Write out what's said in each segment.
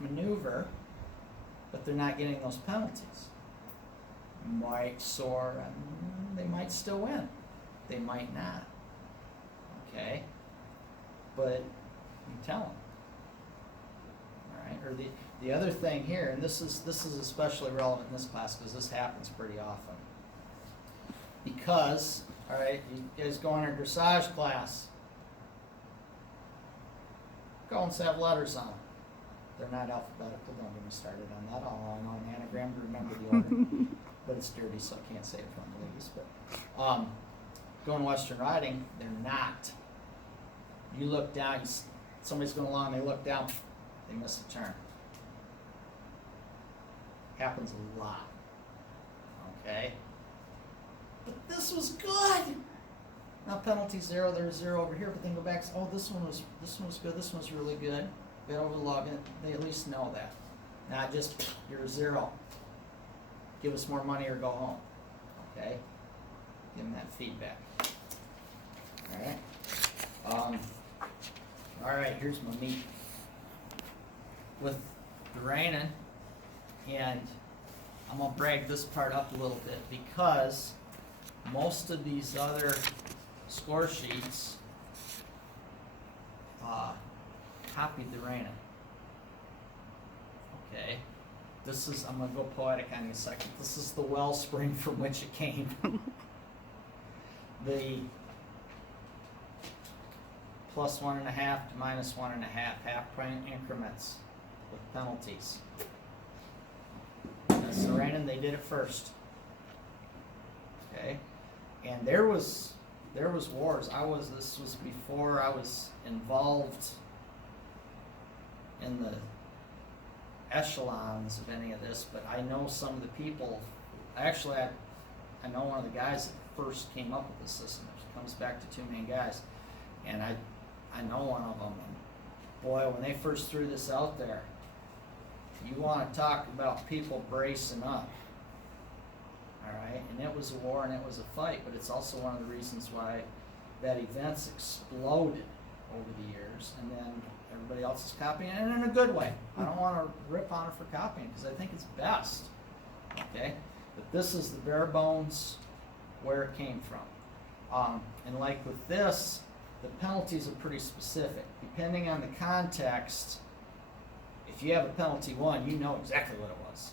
maneuver, but they're not getting those penalties. Might soar, and they might still win. They might not. Okay? But you tell them. All right? Or the other thing here, and this is especially relevant in this class because this happens pretty often. Because, all right, you guys go in a dressage class. Cones have letters on them. They're not alphabetical. Don't get me started on that. I'll know an anagram to remember the order. But it's dirty, so I can't say it from the ladies. But going Western riding, they're not. You look down, somebody's going along, they look down, they miss a turn. Happens a lot. Okay? But this was good. Now penalty 0, there's 0 over here, but then go back. Oh, this one was good. This one's really good. Get over the log. They at least know that. Not just you're a 0. Give us more money or go home. Okay. Give them that feedback. All right. All right. Here's my meat with the reining, and I'm gonna brag this part up a little bit because most of these other score sheets copied the reining. Okay, I'm going to go poetic on you a second. This is the wellspring from which it came. The plus 1.5 to minus 1.5 half-point increments with penalties. That's the reining. They did it first. Okay, and there was wars. This was before I was involved in the echelons of any of this, but I know some of the people. Actually, I know one of the guys that first came up with the system. It comes back to 2 main guys, and I know one of them. And boy, when they first threw this out there, you want to talk about people bracing up. All right, and it was a war and it was a fight, but it's also one of the reasons why that event's exploded over the years, and then everybody else is copying it, and in a good way. I don't want to rip on it for copying because I think it's best. Okay, but this is the bare bones where it came from, and like with this, the penalties are pretty specific depending on the context. If you have a penalty 1, you know exactly what it was.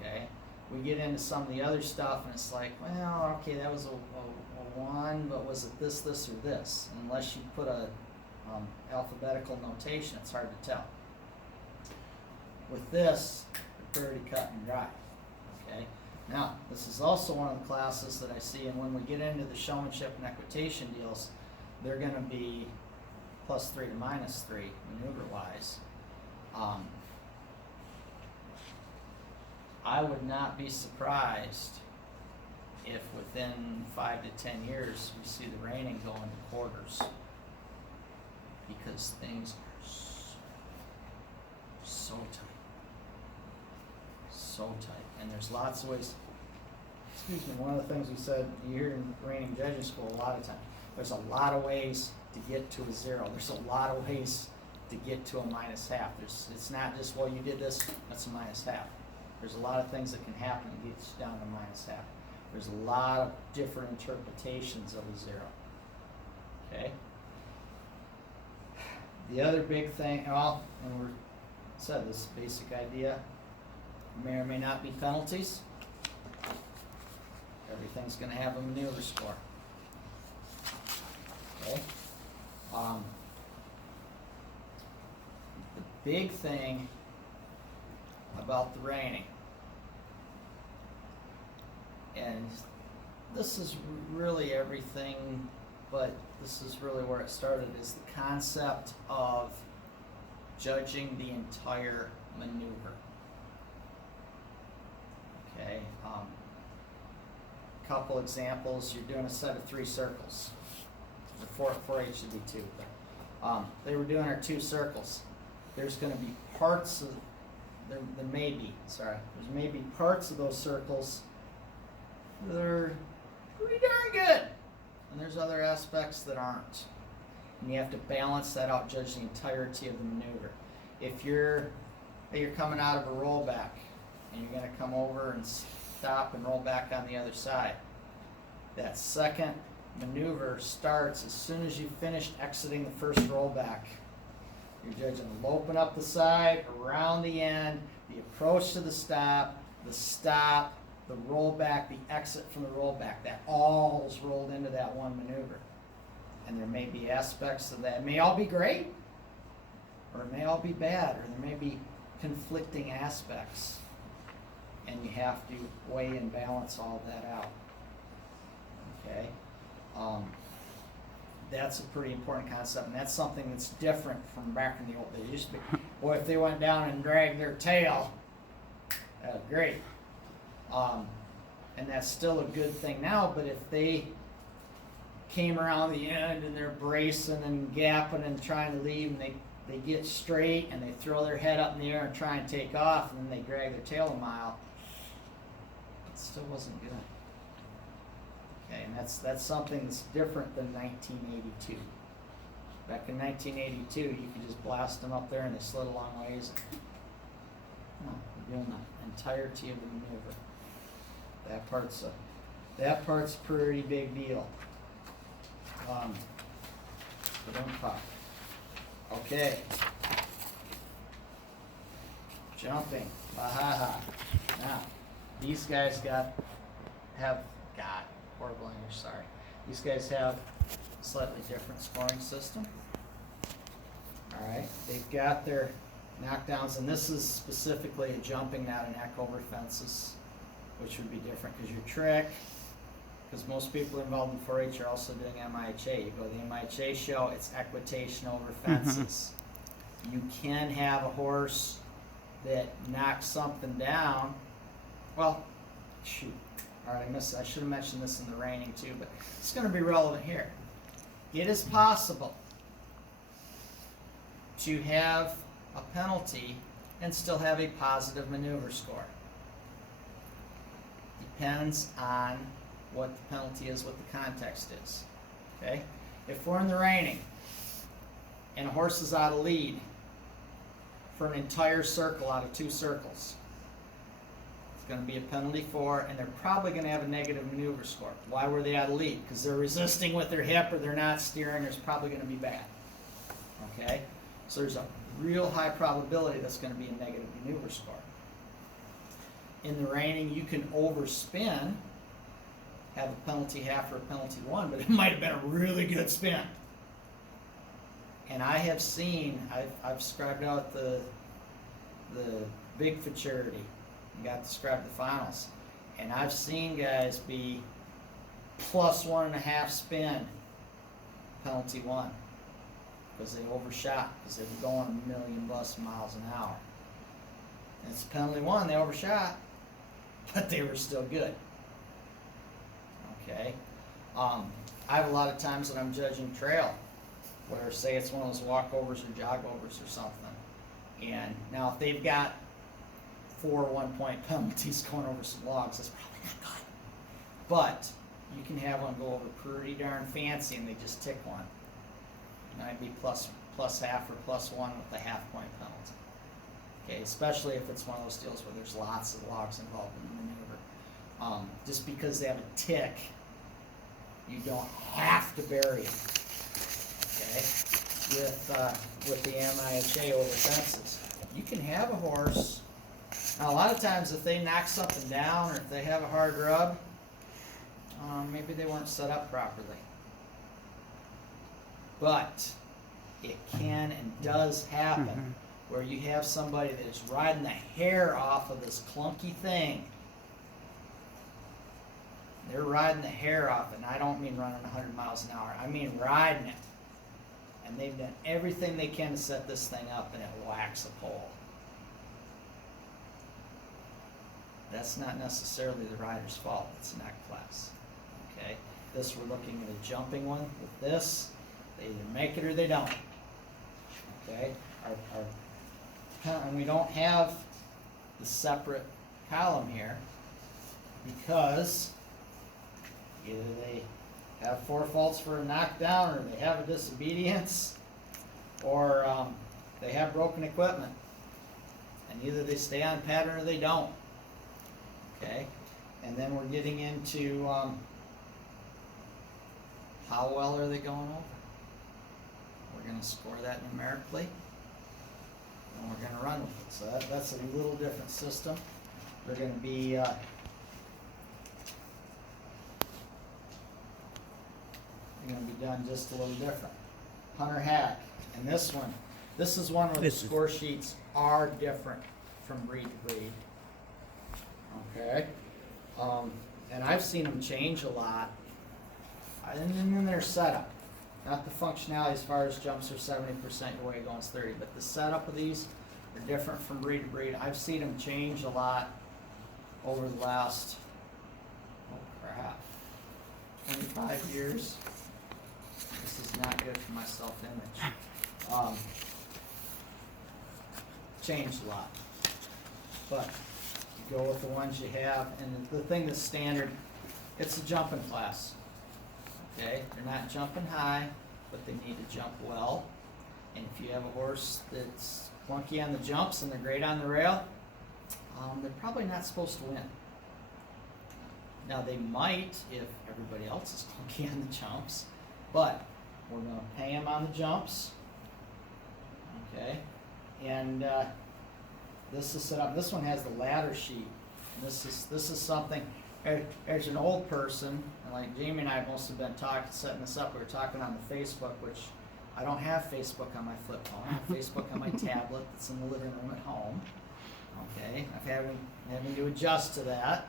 Okay. We get into some of the other stuff, and it's like, well, okay, that was a 1, but was it this, or this? And unless you put a alphabetical notation, it's hard to tell. With this, they're pretty cut and dry. Okay. Now, this is also one of the classes that I see, and when we get into the showmanship and equitation deals, they're going to be +3 to -3 maneuver-wise. I would not be surprised if within 5 to 10 years we see the reining go into quarters, because things are so tight, and there's lots of ways. Excuse me. One of the things we said you hear in reining judging school a lot of times. There's a lot of ways to get to a 0. There's a lot of ways to get to a -1/2. It's not just, well, you did this, that's a -1/2. There's a lot of things that can happen to get you down to -1/2. There's a lot of different interpretations of a 0. Okay? The other big thing, well, and we said this basic idea, may or may not be penalties. Everything's going to have a maneuver score. Okay? The big thing about the reining, and this is really everything, but this is really where it started, is the concept of judging the entire maneuver. Okay, couple examples. You're doing a set of 3 circles. The 4H should be 2, but they were doing our 2 circles. There's going to be parts of there may be parts of those circles that are pretty darn good, and there's other aspects that aren't. And you have to balance that out, judge the entirety of the maneuver. if you're coming out of a rollback and you're gonna come over and stop and roll back on the other side, that second maneuver starts as soon as you finished exiting the first rollback. You're judging loping up the side, around the end, the approach to the stop, the rollback, the exit from the rollback. That all is rolled into that one maneuver. And there may be aspects of that. It may all be great, or it may all be bad, or there may be conflicting aspects. And you have to weigh and balance all of that out. Okay? That's a pretty important concept, and that's something that's different from back in the old days. It used to be, boy, if they went down and dragged their tail, that was great. And that's still a good thing now, but if they came around the end and they're bracing and gapping and trying to leave, and they get straight and they throw their head up in the air and try and take off, and then they drag their tail a mile, it still wasn't good. Okay, and that's something that's different than 1982. Back in 1982, you could just blast them up there and they slid a long ways. No, we're doing the entirety of the maneuver. That part's a pretty big deal. But don't pop. Okay. Jumping. Bahaha. Now, these guys horrible English, sorry. These guys have a slightly different scoring system. Alright, they've got their knockdowns, and this is specifically a jumping, not an echo over fences, which would be different because your trick, because most people involved in 4-H are also doing MIHA. You go to the MIHA show, it's equitation over fences. You can have a horse that knocks something down. Well, shoot. Alright, I should have mentioned this in the reining too, but it's going to be relevant here. It is possible to have a penalty and still have a positive maneuver score. Depends on what the penalty is, what the context is. Okay? If we're in the reining and a horse is out of lead for an entire circle out of 2 circles, going to be a penalty for, and they're probably going to have a negative maneuver score. Why were they out of lead? Because they're resisting with their hip, or they're not steering, or it's probably going to be bad. Okay? So there's a real high probability that's going to be a negative maneuver score. In the reining, you can overspin, have a penalty half or a penalty 1, but it might have been a really good spin. And I have seen, I've scribed out the big futurity. Got to scribe the finals, and I've seen guys be plus 1.5 spin, penalty 1, because they overshot, because they were going 1,000,000+ miles an hour. And it's penalty 1, they overshot, but they were still good. Okay, I have a lot of times when I'm judging trail, where say it's one of those walkovers or jogovers or something, and now if they've got 4 1-point penalties going over some logs, that's probably not good. But you can have one go over pretty darn fancy and they just tick one. It might be plus half or plus 1 with a half-point penalty. Okay, especially if it's one of those deals where there's lots of logs involved in the maneuver. Just because they have a tick, you don't have to bury it. Okay, with the MIHA over fences, you can have a horse. Now, a lot of times if they knock something down or if they have a hard rub, maybe they weren't set up properly. But it can and does happen where you have somebody that is riding the hair off of this clunky thing. They're riding the hair off it, and I don't mean running 100 miles an hour. I mean riding it. And they've done everything they can to set this thing up, and it whacks a pole. That's not necessarily the rider's fault. It's neck class. Okay? This, we're looking at a jumping one with this. They either make it or they don't. Okay? And we don't have the separate column here because either they have 4 faults for a knockdown or they have a disobedience, or they have broken equipment. And either they stay on pattern or they don't. Okay? And then we're getting into how well are they going over? We're going to score that numerically, and we're going to run with it. So that's a little different system. They're going to be done just a little different. Hunter hack, and this is one where the score sheets are different from breed to breed. Okay, and I've seen them change a lot. And then their setup, not the functionality as far as jumps are 70%, your way goes 30, but the setup of these are different from breed to breed. I've seen them change a lot over the last, 25 years. This is not good for my self-image. Changed a lot, but you go with the ones you have, and the thing that's standard, it's a jumping class. Okay, they're not jumping high, but they need to jump well. And if you have a horse that's clunky on the jumps and they're great on the rail, they're probably not supposed to win. Now they might if everybody else is clunky on the jumps, but we're going to pay them on the jumps. Okay, and this is set up. This one has the ladder sheet. And this is something. There's an old person, and like Jamie and I most have been setting this up. We were talking on the Facebook, which I don't have Facebook on my flip phone. I have Facebook on my tablet that's in the living room at home. Okay, I'm having to adjust to that.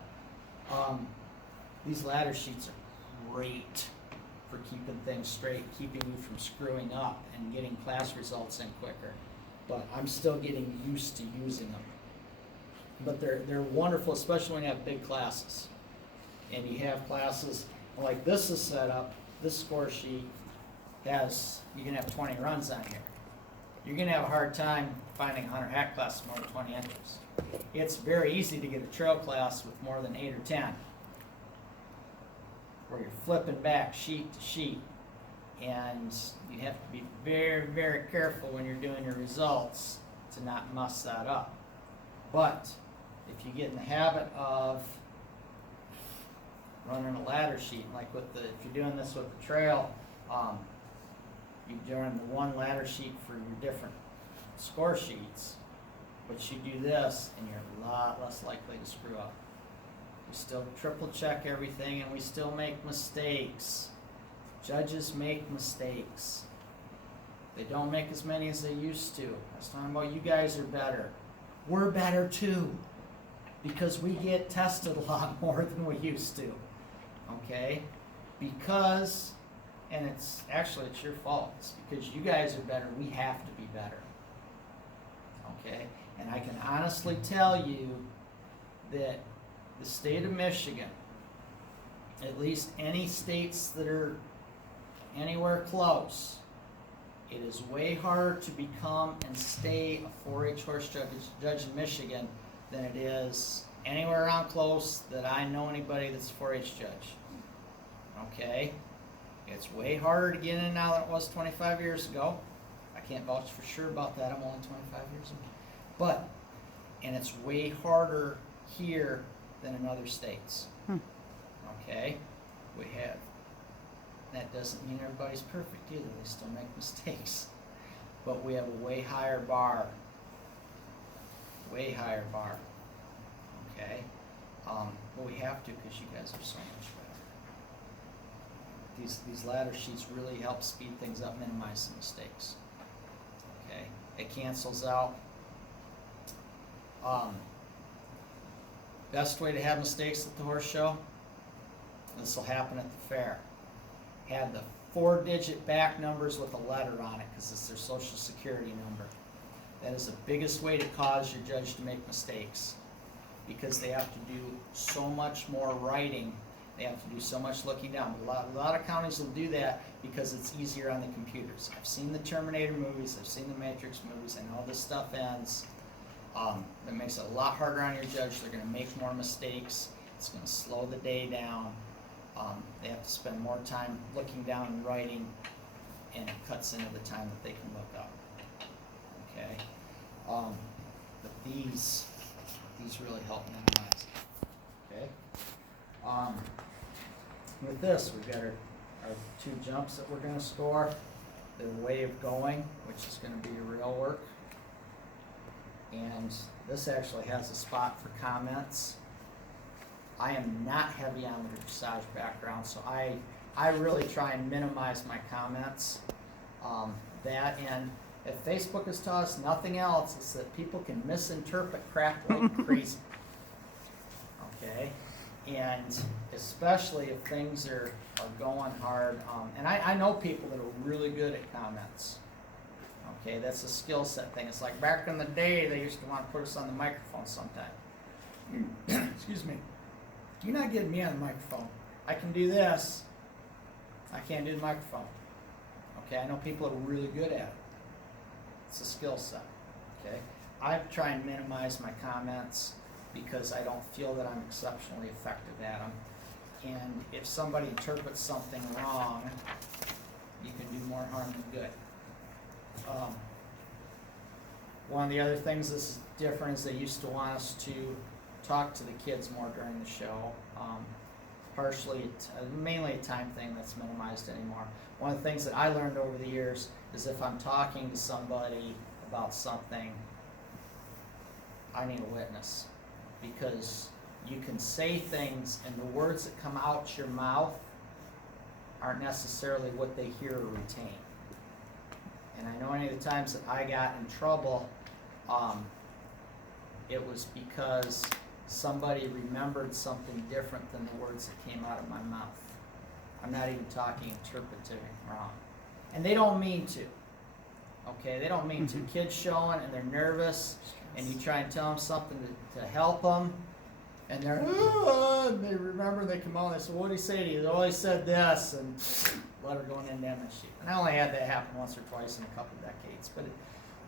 These ladder sheets are great for keeping things straight, keeping you from screwing up and getting class results in quicker. But I'm still getting used to using them. But they're wonderful, especially when you have big classes. And you have classes like this is set up, this score sheet has, you can have 20 runs on here. You're gonna have a hard time finding a hunter hack class with more than 20 entries. It's very easy to get a trail class with more than 8 or 10, where you're flipping back sheet to sheet. And you have to be very, very careful when you're doing your results to not mess that up. But if you get in the habit of running a ladder sheet, like if you're doing this with the trail, you run the one ladder sheet for your different score sheets, but you do this and you're a lot less likely to screw up. We still triple check everything and we still make mistakes. Judges make mistakes. They don't make as many as they used to. I was talking about you guys are better. We're better too, because we get tested a lot more than we used to. Okay? Because, and it's your fault. It's because you guys are better, we have to be better. Okay? And I can honestly tell you that the state of Michigan, at least any states that are anywhere close, it is way harder to become and stay a 4-H horse judge in Michigan than it is anywhere around close that I know anybody that's a 4-H judge. Okay? It's way harder to get in now than it was 25 years ago. I can't vouch for sure about that. I'm only 25 years old. And it's way harder here than in other states. Okay? That doesn't mean everybody's perfect either. They still make mistakes. But we have a way higher bar. Way higher bar. Okay? But we have to because you guys are so much better. These ladder sheets really help speed things up, minimize the mistakes. Okay? It cancels out. Best way to have mistakes at the horse show, this will happen at the fair. Have the 4-digit back numbers with a letter on it because it's their social security number. That is the biggest way to cause your judge to make mistakes, because they have to do so much more writing. They have to do so much looking down. A lot of counties will do that because it's easier on the computers. I've seen the Terminator movies. I've seen the Matrix movies. I know this stuff ends. It makes it a lot harder on your judge. They're going to make more mistakes. It's going to slow the day down. They have to spend more time looking down and writing, and it cuts into the time that they can look up. okay? But these really help minimize it, okay? With this, we've got our 2 jumps that we're gonna score, the way of going, which is gonna be real work. And this actually has a spot for comments. I am not heavy on the dressage background, so I really try and minimize my comments. That, and if Facebook has taught us nothing else, it's that people can misinterpret crap like crazy. Okay? And especially if things are going hard. And I know people that are really good at comments. Okay, that's a skill set thing. It's like back in the day, they used to want to put us on the microphone sometime. Excuse me. You're not getting me on the microphone. I can do this. I can't do the microphone. Okay, I know people are really good at it. It's a skill set. Okay, I try and minimize my comments because I don't feel that I'm exceptionally effective at them. And if somebody interprets something wrong, you can do more harm than good. One of the other things that's different is they used to want us to talk to the kids more during the show. Mainly a time thing that's minimized anymore. One of the things that I learned over the years is if I'm talking to somebody about something, I need a witness, because you can say things and the words that come out your mouth aren't necessarily what they hear or retain. And I know any of the times that I got in trouble, it was because somebody remembered something different than the words that came out of my mouth. I'm not even talking interpreting wrong. And they don't mean to. Okay, they don't mean to. Kids showing and they're nervous, and you try and tell them something to help them, and they're, and they remember, they come on, they say, what did he say to you? Oh, he said this, and let her go in and damage you. And I only had that happen once or twice in a couple decades, but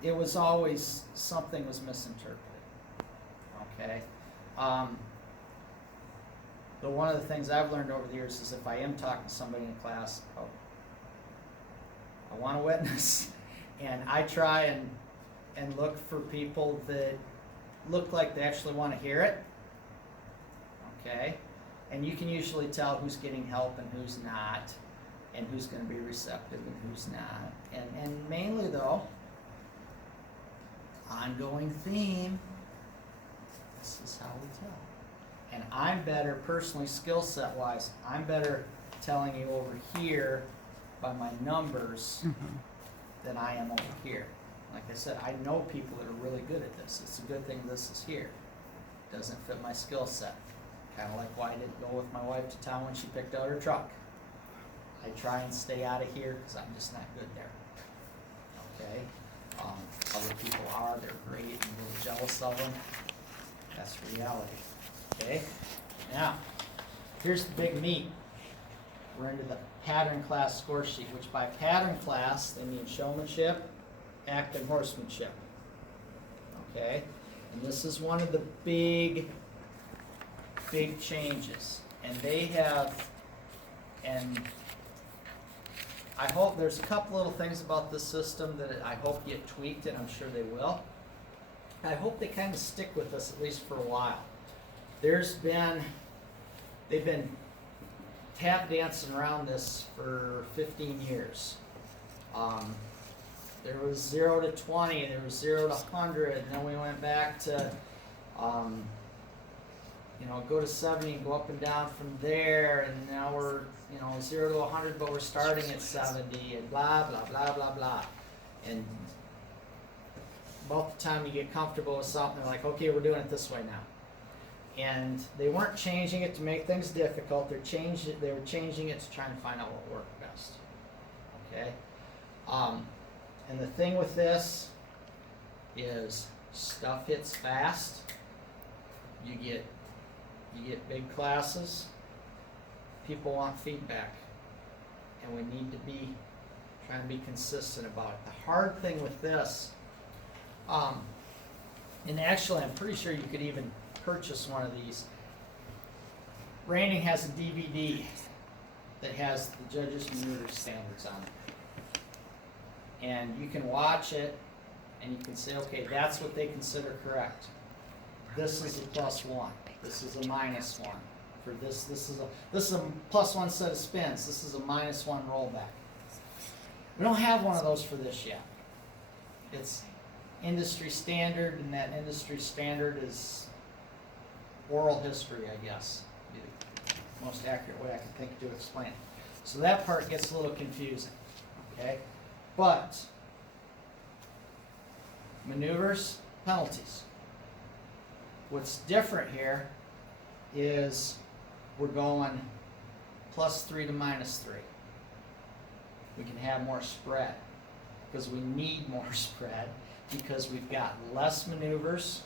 it was always, something was misinterpreted. Okay? One of the things I've learned over the years is if I am talking to somebody in class, I want a witness. And I try and look for people that look like they actually want to hear it. Okay? And you can usually tell who's getting help and who's not, and who's going to be receptive and who's not. And mainly though, ongoing theme, this is how we tell. And I'm better, personally, skill set wise, I'm better telling you over here by my numbers than I am over here. Like I said, I know people that are really good at this. It's a good thing this is here. Doesn't fit my skill set. Kind of like why I didn't go with my wife to town when she picked out her truck. I try and stay out of here because I'm just not good there. Okay? Other people are, they're great, and we're jealous of them. That's reality. Okay? Now, here's the big meat. We're into the pattern class score sheet, which by pattern class, they mean showmanship, act, and horsemanship. Okay? And this is one of the big changes. And they have, and I hope there's a couple little things about this system that I hope get tweaked, and I'm sure they will. I hope they kind of stick with us at least for a while. They've been tap dancing around this for 15 years. There was 0 to 20, there was 0 to 100, and then we went back to, go to 70 and go up and down from there, and now we're, 0 to 100, but we're starting at 70, and blah, blah, blah, blah, blah. And about the time you get comfortable with something, they're like, okay, we're doing it this way now. And they weren't changing it to make things difficult. They were changing it to try and find out what worked best. Okay? And the thing with this is stuff hits fast. You get big classes. People want feedback. And we need to be trying to be consistent about it. The hard thing with this, and actually I'm pretty sure you could even purchase one of these. Reining has a DVD that has the judges' maneuver standards on it. And you can watch it and you can say, okay, that's what they consider correct. This is a +1. This is a -1. For this is a +1 set of spins. This is a -1 rollback. We don't have one of those for this yet. It's industry standard, and that industry standard is oral history, I guess. The most accurate way I can think to explain it. So that part gets a little confusing, okay? But maneuvers, penalties. What's different here is we're going +3 to -3. We can have more spread because we need more spread because we've got less maneuvers,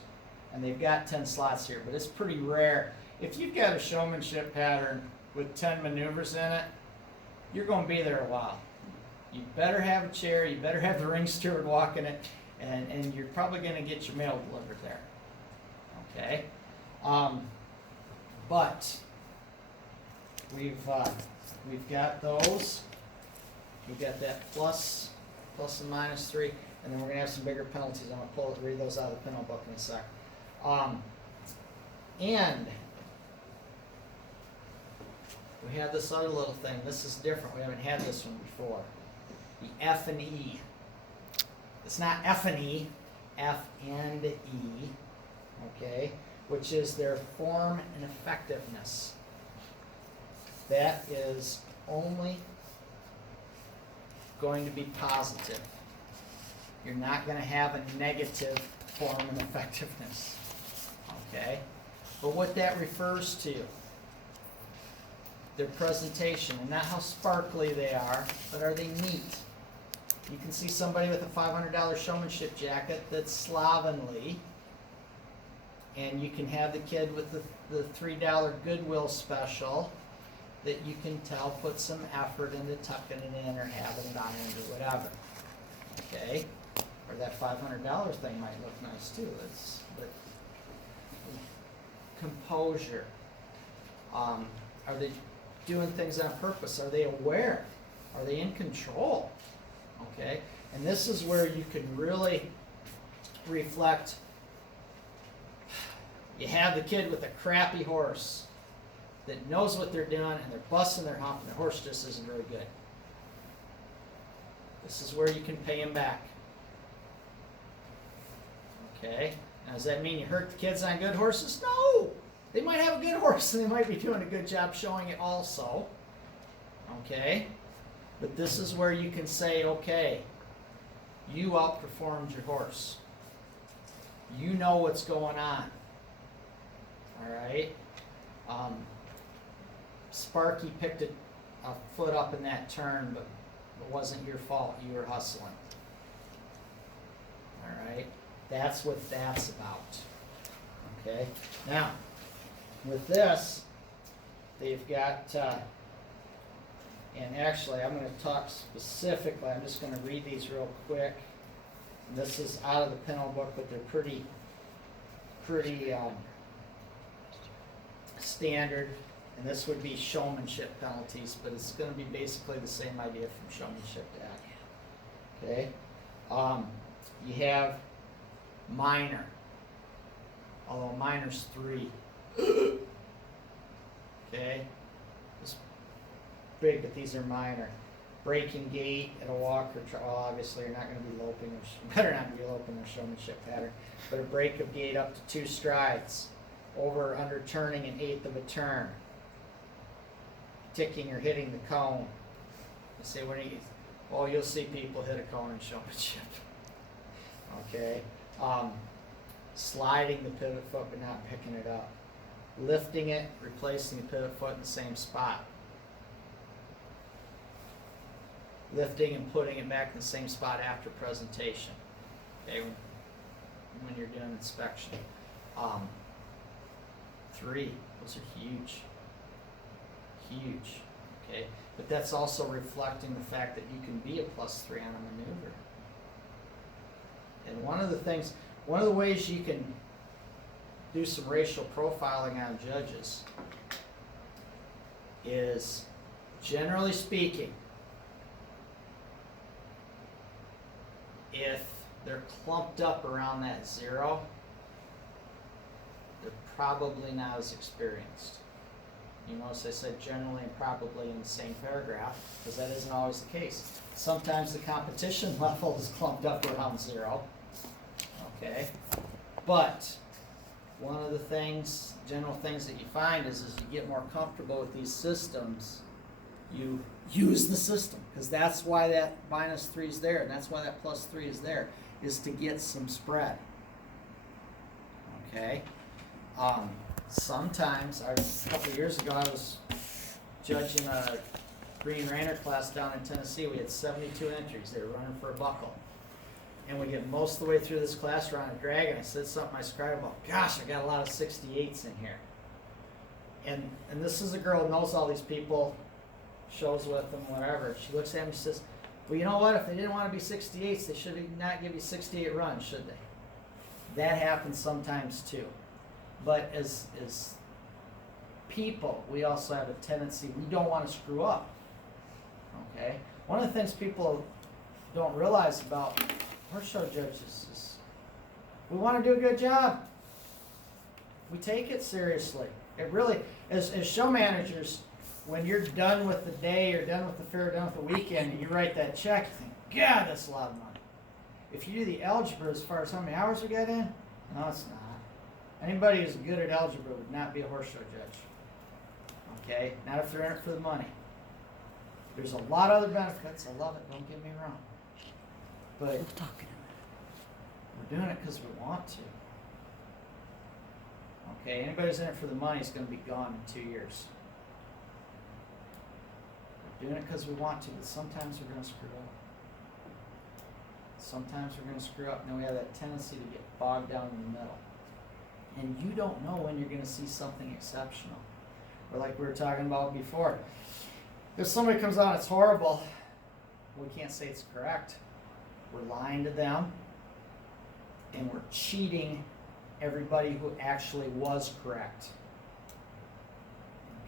and they've got 10 slots here, but it's pretty rare. If you've got a showmanship pattern with 10 maneuvers in it, you're going to be there a while. You better have a chair, you better have the ring steward walking it, and you're probably going to get your mail delivered there. Okay? But we've got those. We've got that plus and -3, and then we're gonna have some bigger penalties. I'm gonna read those out of the penalty book in a sec. And we have this other little thing. This is different. We haven't had this one before. The F and E. It's not F and E, F and E. Okay, which is their form and effectiveness. That is only going to be positive. You're not going to have a negative form and effectiveness. Okay? But what that refers to, their presentation, and not how sparkly they are, but are they neat? You can see somebody with a $500 showmanship jacket that's slovenly, and you can have the kid with the $3 Goodwill special that you can tell put some effort into tucking it in or having it ironed or whatever. Okay? Or that $500 thing might look nice too. But composure. Are they doing things on purpose? Are they aware? Are they in control? Okay? And this is where you can really reflect. You have the kid with a crappy horse that knows what they're doing, and they're busting their hump, and the horse just isn't very good. This is where you can pay him back. Okay? Now, does that mean you hurt the kids on good horses? No! They might have a good horse, and they might be doing a good job showing it also. Okay? But this is where you can say, okay, you outperformed your horse. You know what's going on. All right? Sparky picked a foot up in that turn, but it wasn't your fault. You were hustling. All right? That's what that's about. Okay? Now, with this, they've got, and actually I'm going to talk specifically, I'm just going to read these real quick. This is out of the penalty book, but they're pretty standard. And this would be showmanship penalties, but it's going to be basically the same idea from showmanship to act. Okay? You have minor, although minor's 3. Okay? It's big, but these are minor. Breaking gait at a walk or well, obviously you're not going to be loping, or better not be loping or showmanship pattern, but a break of gait up to 2 strides, over or under turning an 1/8 of a turn. Ticking or hitting the cone. You say, you'll see people hit a cone in showmanship. Okay. Sliding the pivot foot but not picking it up. Lifting it, replacing the pivot foot in the same spot. Lifting and putting it back in the same spot after presentation. Okay, when you're doing inspection. 3, those are huge. Huge, okay? But that's also reflecting the fact that you can be a +3 on a maneuver. And one of the ways you can do some racial profiling on judges is, generally speaking, if they're clumped up around that 0, they're probably not as experienced. You notice I said generally and probably in the same paragraph, because that isn't always the case. Sometimes the competition level is clumped up around 0, okay? But one of the things, general things that you find is as you get more comfortable with these systems, you use the system, because that's why that -3 is there, and that's why that +3 is there, is to get some spread. Okay? Sometimes, a couple years ago, I was judging a Green Ranger class down in Tennessee. We had 72 entries. They were running for a buckle. And we get most of the way through this class, we're on a drag, and I said something to my scribe about, gosh, I got a lot of 68s in here. And this is a girl who knows all these people, shows with them, whatever. She looks at me and says, well, you know what? If they didn't want to be 68s, they should not give you 68 runs, should they? That happens sometimes too. But as people, we also have a tendency, we don't want to screw up. Okay? One of the things people don't realize about horse show judges is we want to do a good job. We take it seriously. It really, as show managers, when you're done with the day, you're done with the fair, done with the weekend, and you write that check, you think, God, that's a lot of money. If you do the algebra as far as how many hours we got in, no, it's not. Anybody who's good at algebra would not be a horse show judge. Okay? Not if they're in it for the money. There's a lot of other benefits. I love it. Don't get me wrong. But We'll talk in a minute. we're doing it because we want to. Okay? Anybody who's in it for the money is going to be gone in 2 years. We're doing it because we want to, but sometimes we're going to screw up. Sometimes we're going to screw up, and then we have that tendency to get bogged down in the middle. And you don't know when you're going to see something exceptional. Or like we were talking about before. If somebody comes out and it's horrible, we can't say it's correct. We're lying to them, and we're cheating everybody who actually was correct.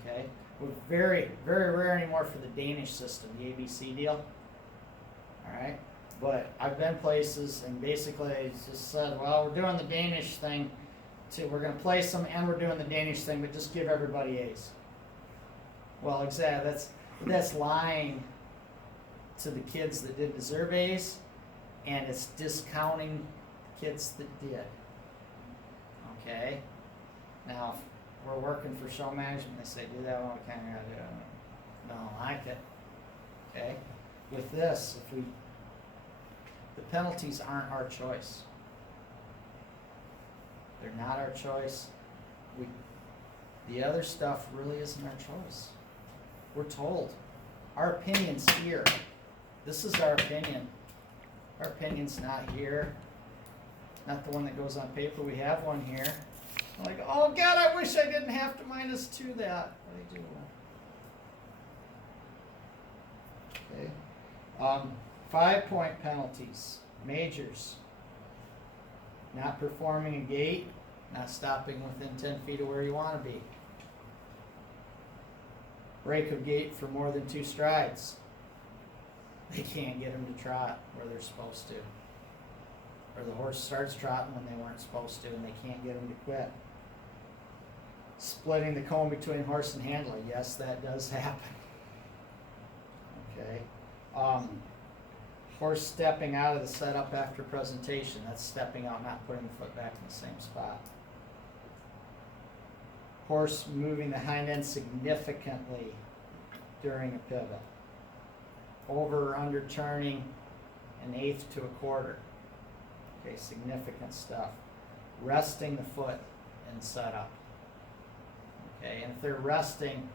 Okay? We're very, very rare anymore for the Danish system, the ABC deal. Alright? But I've been places and basically it's just said, well, we're doing the Danish thing. We're going to place them and we're doing the Danish thing, but just give everybody A's. Well, exactly. That's lying to the kids that did deserve A's, and it's discounting the kids that did. Okay? Now, if we're working for show management, they say, do that, well, we kind of got to do it. Don't like it. Okay? With this, the penalties aren't our choice. They're not our choice. The other stuff really isn't our choice. We're told. Our opinion's here. This is our opinion. Our opinion's not here. Not the one that goes on paper. We have one here. I'm like, oh God, I wish I didn't have to -2 that. But I do. Okay. 5-point penalties. Majors. Not performing a gait, not stopping within 10 feet of where you want to be. Break of gait for more than 2 strides. They can't get them to trot where they're supposed to. Or the horse starts trotting when they weren't supposed to and they can't get them to quit. Splitting the comb between horse and handler. Yes, that does happen. Okay. Horse stepping out of the setup after presentation. That's stepping out, not putting the foot back in the same spot. Horse moving the hind end significantly during a pivot. Over or under turning 1/8 to 1/4. Okay, significant stuff. Resting the foot in setup. Okay, and if they're resting,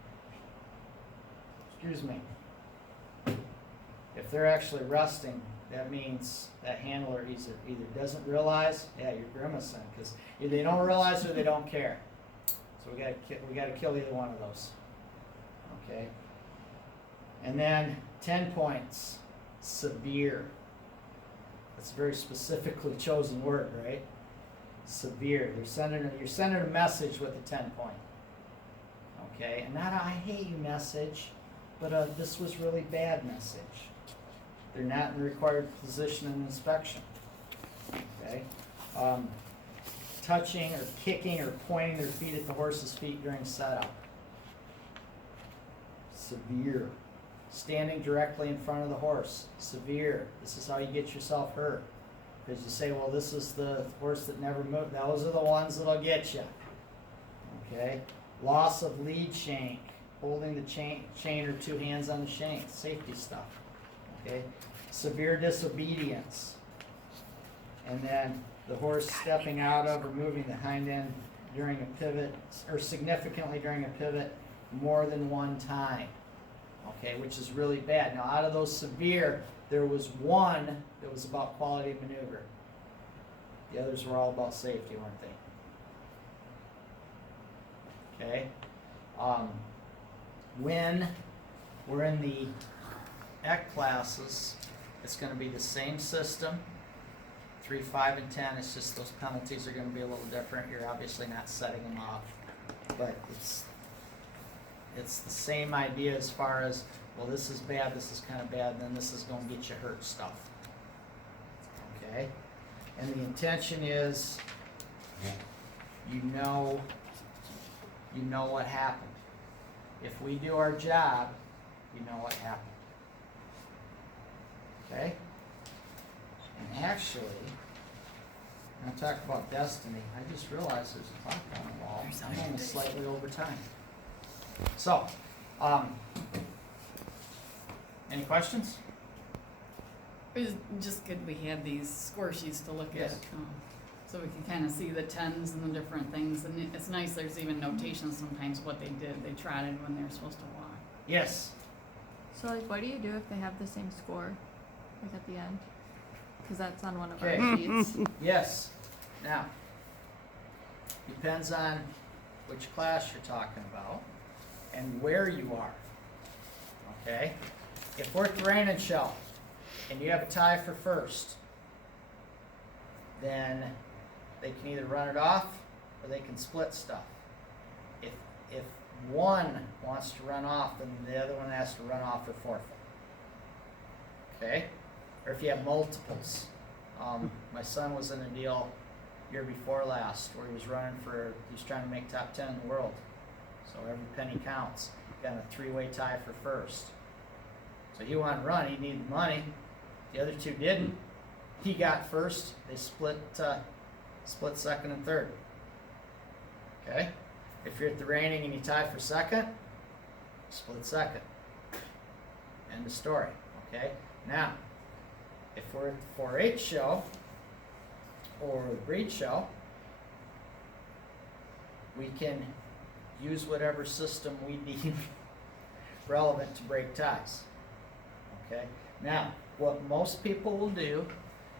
if they're actually resting, that means that handler either doesn't realize, yeah, you're grimacing, because either they don't realize or they don't care. So we got to kill either one of those. Okay. And then 10 points, severe. That's a very specifically chosen word, right? Severe. You're sending a message with a 10 point. Okay, and not a I hate you message, but this was really bad message. They're not in the required position in inspection. Okay? Touching or kicking or pointing their feet at the horse's feet during setup. Severe. Standing directly in front of the horse. Severe. This is how you get yourself hurt. Because you say, well, this is the horse that never moved. Those are the ones that'll get you. Okay? Loss of lead shank. Holding the chain or two hands on the shank. Safety stuff. Okay? Severe disobedience. And then the horse stepping out of or moving the hind end during a pivot, or significantly during a pivot more than one time. Okay, which is really bad. Now, out of those severe, there was one that was about quality of maneuver. The others were all about safety, weren't they? Okay. When we're in the EC classes, it's going to be the same system. 3, 5, and 10. It's just those penalties are going to be a little different. You're obviously not setting them off, but it's the same idea as far as, well, this is bad, this is kind of bad, and then this is going to get you hurt stuff. Okay? And the intention is, you know what happened. If we do our job, you know what happened. Okay? And actually, when I talk about destiny, I just realized there's a clock on the wall. I'm almost slightly over time. So, any questions? It was just good we had these score sheets to look Yes. at, so we can kind of see the tens and the different things, and it's nice, there's even notations sometimes what they did, they trotted when they were supposed to walk. Yes. So like, what do you do if they have the same score, like at the end? Because that's on one of Okay. our sheets. Yes. Now, depends on which class you're talking about and where you are. Okay? If we're at the rain and show and you have a tie for first, then they can either run it off or they can split stuff. If one wants to run off, then the other one has to run off or forfeit. Okay? Or if you have multiples. My son was in a deal year before last where he was trying to make top 10 in the world. So every penny counts. Got a 3-way tie for first. So he wanted to run, he needed money. The other two didn't. He got first, they split second and third. Okay? If you're at the reining and you tie for second, split second. End of story. Okay? Now, if we're at the 4-H show or the breed show, we can use whatever system we deem relevant to break ties. Okay? Now, what most people will do